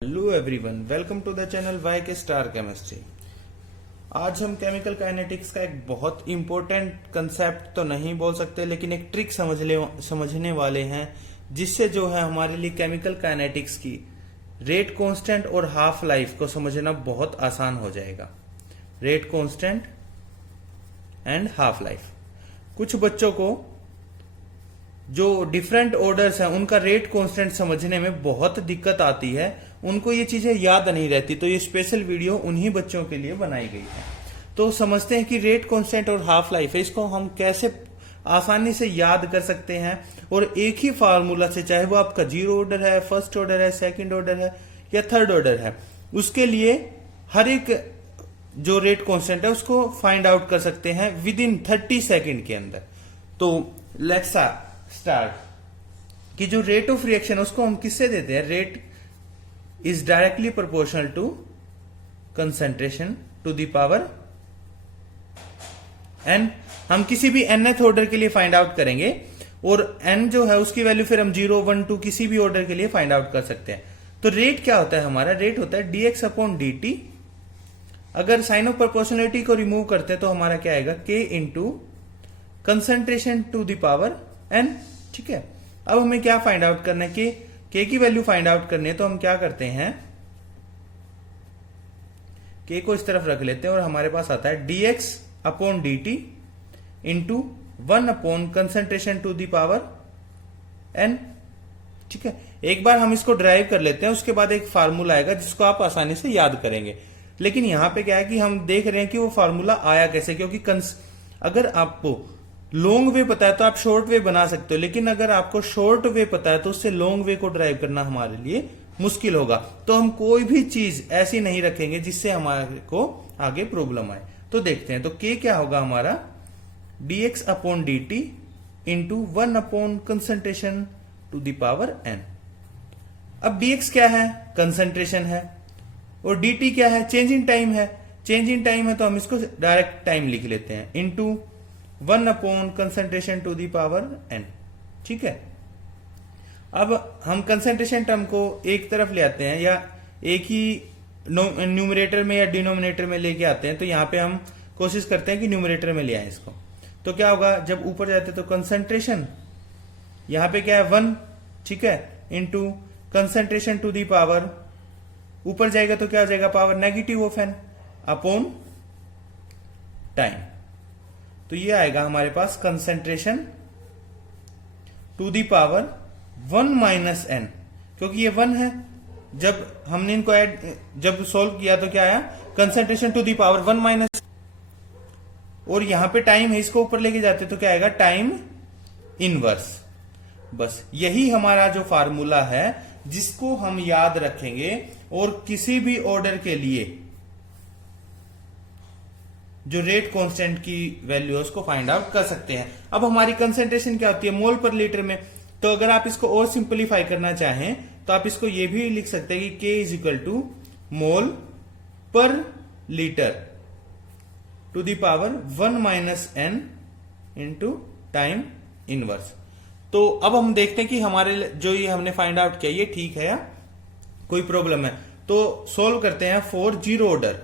Hello everyone, welcome to the channel Y K star chemistry. आज हम chemical kinetics का एक बहुत इंपॉर्टेंट कंसेप्ट तो नहीं बोल सकते, लेकिन एक ट्रिक समझने वाले हैं, जिससे जो है हमारे लिए केमिकल काइनेटिक्स की रेट कांस्टेंट और हाफ लाइफ को समझना बहुत आसान हो जाएगा। Rate constant and half life. कुछ बच्चों को जो डिफरेंट ऑर्डर्स हैं उनका रेट कांस्टेंट समझने में बहुत दिक्कत आती है, उनको ये चीजें याद नहीं रहती, तो ये स्पेशल वीडियो उन्हीं बच्चों के लिए बनाई गई है। तो समझते हैं कि रेट कांस्टेंट और हाफ लाइफ है, इसको हम कैसे आसानी से याद कर सकते हैं और एक ही फार्मूला से, चाहे वो आपका जीरो ऑर्डर है, फर्स्ट ऑर्डर है, सेकंड ऑर्डर है या थर्ड ऑर्डर है, उसके लिए हर एक जो रेट कांस्टेंट है उसको फाइंड आउट कर सकते हैं विद इन 30 सेकेंड के अंदर। तो लेट्स स्टार्ट कि जो रेट ऑफ रिएक्शन उसको हम किससे देते हैं? Rate is directly proportional to concentration to the power n। हम किसी भी nth ऑर्डर के लिए फाइंड आउट करेंगे और n जो है उसकी वैल्यू फिर हम 0, 1, 2 किसी भी ऑर्डर के लिए फाइंड आउट कर सकते हैं। तो रेट क्या होता है हमारा? रेट होता है dx अपॉन dt। अगर साइन ऑफ प्रोपोर्शनलिटी को रिमूव करते हैं तो हमारा क्या आएगा? k into concentration to the power n। ठीक है, अब हमें क्या फाइंड आउट करना है? k की वैल्यू फाइंड आउट करनी है, तो हम क्या करते हैं, k को इस तरफ रख लेते हैं और हमारे पास आता है dx upon dt into 1 upon concentration to the power n। ठीक है, एक बार हम इसको ड्राइव कर लेते हैं, उसके बाद एक फार्मूला आएगा जिसको आप आसानी से याद करेंगे। लेकिन यहां पे क्या है कि हम देख रहे हैं कि वो फार्मूला आया कैसे, क्योंकि अगर आपको लॉन्ग वे पता है तो आप शॉर्ट वे बना सकते हो, लेकिन अगर आपको शॉर्ट वे पता है तो उससे लॉन्ग वे को ड्राइव करना हमारे लिए मुश्किल होगा। तो हम कोई भी चीज ऐसी नहीं रखेंगे जिससे हमारे को आगे प्रॉब्लम आए। तो देखते हैं, तो k क्या होगा हमारा? dx upon dt into 1 upon concentration to the power n। अब dx क्या है? कंसंट्रेशन है, और dt क्या है? चेंज इन टाइम है। चेंज इन टाइम है तो हम इसको डायरेक्ट टाइम लिख लेते हैं, into 1 upon concentration to the power n। ठीक है, अब हम कंसंट्रेशन टर्म को एक तरफ ले आते हैं, या एक ही न्यूमरेटर में या डिनोमिनेटर में लेके आते हैं। तो यहां पे हम कोशिश करते हैं कि न्यूमरेटर में ले आए इसको। तो क्या होगा? जब ऊपर जाते हैं तो कंसंट्रेशन यहां पे क्या है? 1। ठीक है, into concentration to the power, ऊपर जाएगा तो क्या हो जाएगा? Power negative of n upon time. तो ये आएगा हमारे पास concentration to the power 1 minus n, क्योंकि ये 1 है। जब हमने इनको जब सोल्व किया तो क्या आया? Concentration to the power 1 minus, और यहां पे टाइम है, इसको ऊपर लेके जाते तो क्या आएगा? Time inverse. बस यही हमारा जो फार्मूला है जिसको हम याद रखेंगे और किसी भी ऑर्डर के लिए जो रेट कांस्टेंट की वैल्यू है उसको फाइंड आउट कर सकते हैं। अब हमारी कंसंट्रेशन क्या होती है? मोल पर लीटर में। तो अगर आप इसको और सिंपलीफाई करना चाहें तो आप इसको ये भी लिख सकते हैं कि k is equal to mole per litre to the power 1 minus n into time inverse. तो अब हम देखते हैं कि हमारे जो ये हमने फाइंड आउट किया ये ठीक है या कोई प्रॉब्लम है। तो सोल्व करते हैं फॉर जीरो ऑर्डर।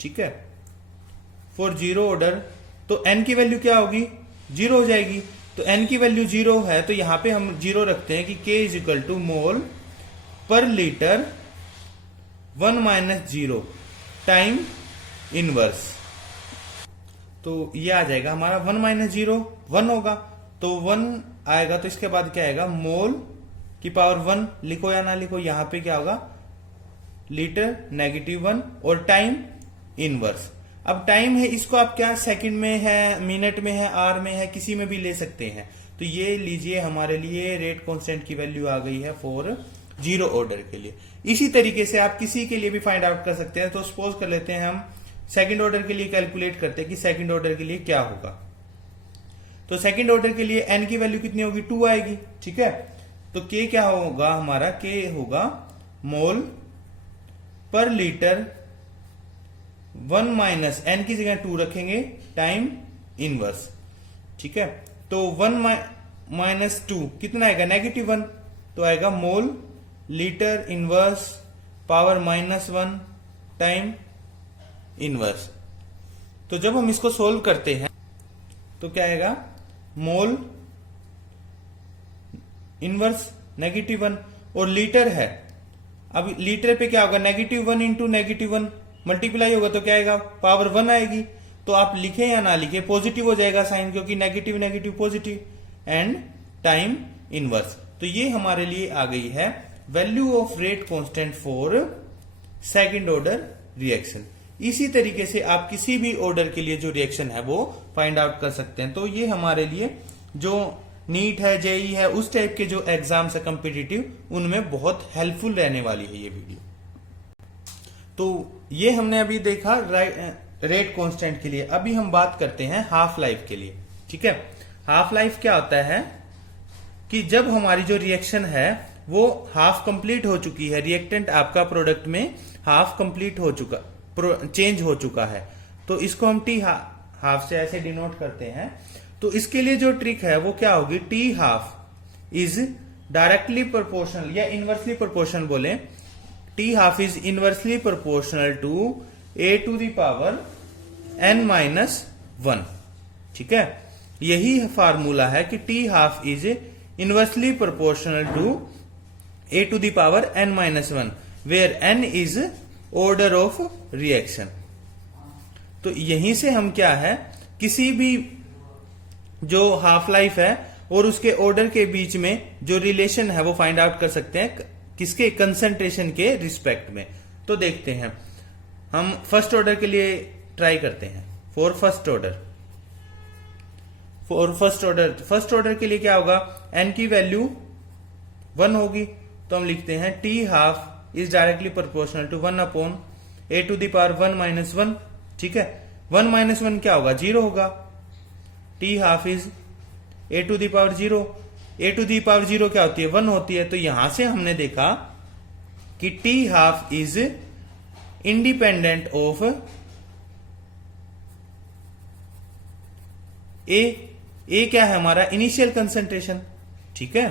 ठीक है, फॉर जीरो ऑर्डर तो n की वैल्यू क्या होगी? 0 हो जाएगी। तो n की वैल्यू 0 है तो यहां पे हम 0 रखते हैं कि k is equal to mole per litre 1 minus 0 time inverse. तो ये आ जाएगा हमारा 1 माइनस 0 1 होगा, तो 1 आएगा तो इसके बाद क्या आएगा? मोल की पावर 1, लिखो या ना लिखो, यहां पे क्या होगा? लीटर नेगेटिव 1 और टाइम इनवर्स। अब टाइम है, इसको आप क्या सेकंड में है, मिनट में है, आवर में है, किसी में भी ले सकते हैं। तो ये लीजिए, हमारे लिए रेट कांस्टेंट की वैल्यू आ गई है फॉर जीरो ऑर्डर के लिए। इसी तरीके से आप किसी के लिए भी फाइंड आउट कर सकते हैं। तो सपोज कर लेते हैं हम सेकंड ऑर्डर के लिए कैलकुलेट करते हैं कि सेकंड ऑर्डर के लिए क्या होगा। तो सेकंड ऑर्डर के लिए n की वैल्यू कितनी होगी? 2 आएगी। ठीक है, तो k क्या होगा हमारा? k होगा मोल पर लीटर 1 माइनस n की जगह 2 रखेंगे टाइम इनवर्स। ठीक है, तो 1 माइनस 2 कितना आएगा? नेगेटिव 1, तो आएगा mole litre inverse power -1 time inverse. तो जब हम इसको सोल्व करते हैं तो क्या आएगा, मोल इनवर्स -1 और लीटर है। अब लीटर पे क्या होगा, -1 इंटू -1 मल्टीप्लाई होगा तो क्या आएगा, पावर 1 आएगी। तो आप लिखे या ना लिखे पॉजिटिव हो जाएगा साइन, क्योंकि negative negative positive, and time inverse. तो ये हमारे लिए आ गई है value of rate constant for second order reaction. इसी तरीके से आप किसी भी ऑर्डर के लिए जो रिएक्शन है वो फाइंड आउट कर सकते हैं। तो ये हमारे लिए जो नीट है, जेई है, उस टाइप के जो एग्जाम्स है कॉम्पिटिटिव, उनमें बहुत हेल्पफुल रहने वाली है ये वीडियो। तो ये हमने अभी देखा रेट कांस्टेंट के लिए। अभी हम बात करते हैं हाफ लाइफ के लिए। ठीक है, हाफ लाइफ क्या होता है कि जब हमारी जो रिएक्शन है वो हाफ कंप्लीट हो चुकी है, रिएक्टेंट आपका प्रोडक्ट में हाफ कंप्लीट हो चुका, चेंज हो चुका है, तो इसको हम टी हाफ से ऐसे डिनोट करते हैं। तो इसके लिए जो ट्रिक है वो क्या होगी, T half is directly proportional या इनवर्सली प्रोपोर्शनल बोले, T half is inversely proportional to a to the power n-1। ठीक है, यही फार्मूला है कि T half is inversely proportional to a to the power n-1, where n is order of reaction. तो यहीं से हम क्या है, किसी भी जो हाफ लाइफ है और उसके ऑर्डर के बीच में जो रिलेशन है वो फाइंड आउट कर सकते हैं, किसके, कंसंट्रेशन के रिस्पेक्ट में। तो देखते हैं, हम फर्स्ट ऑर्डर के लिए ट्राई करते हैं। फॉर फर्स्ट ऑर्डर के लिए क्या होगा, n की वैल्यू 1 होगी, तो हम लिखते हैं T half is directly proportional to 1 upon a to the power 1-1। ठीक है, 1-1 क्या होगा, 0 होगा। T half is a to the power 0, a to the power 0 क्या होती है, 1 होती है। तो यहां से हमने देखा कि T half is independent of A क्या है हमारा, इनिशियल कंसंट्रेशन। ठीक है,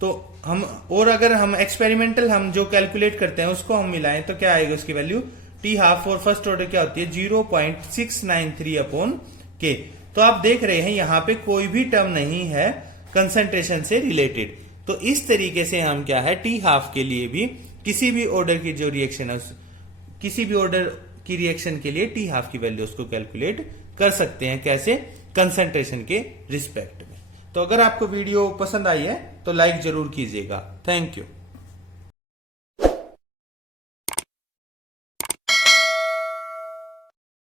तो हम, और अगर हम एक्सपेरिमेंटल हम जो कैलकुलेट करते हैं उसको हम मिलाएं तो क्या आएगा उसकी value, T half for first order क्या होती है, 0.693 अपॉन के। तो आप देख रहे हैं यहां पे कोई भी टर्म नहीं है कंसंट्रेशन से रिलेटेड। तो इस तरीके से हम क्या है, टी हाफ के लिए भी किसी भी ऑर्डर की जो रिएक्शन है, किसी भी ऑर्डर की रिएक्शन के लिए टी हाफ की वैल्यू उसको कैलकुलेट कर सकते हैं। कैसे, कंसंट्रेशन के रिस्पेक्ट में। तो अगर आपको वीडियो पसंद आई है तो लाइक जरूर कीजिएगा। Thank you.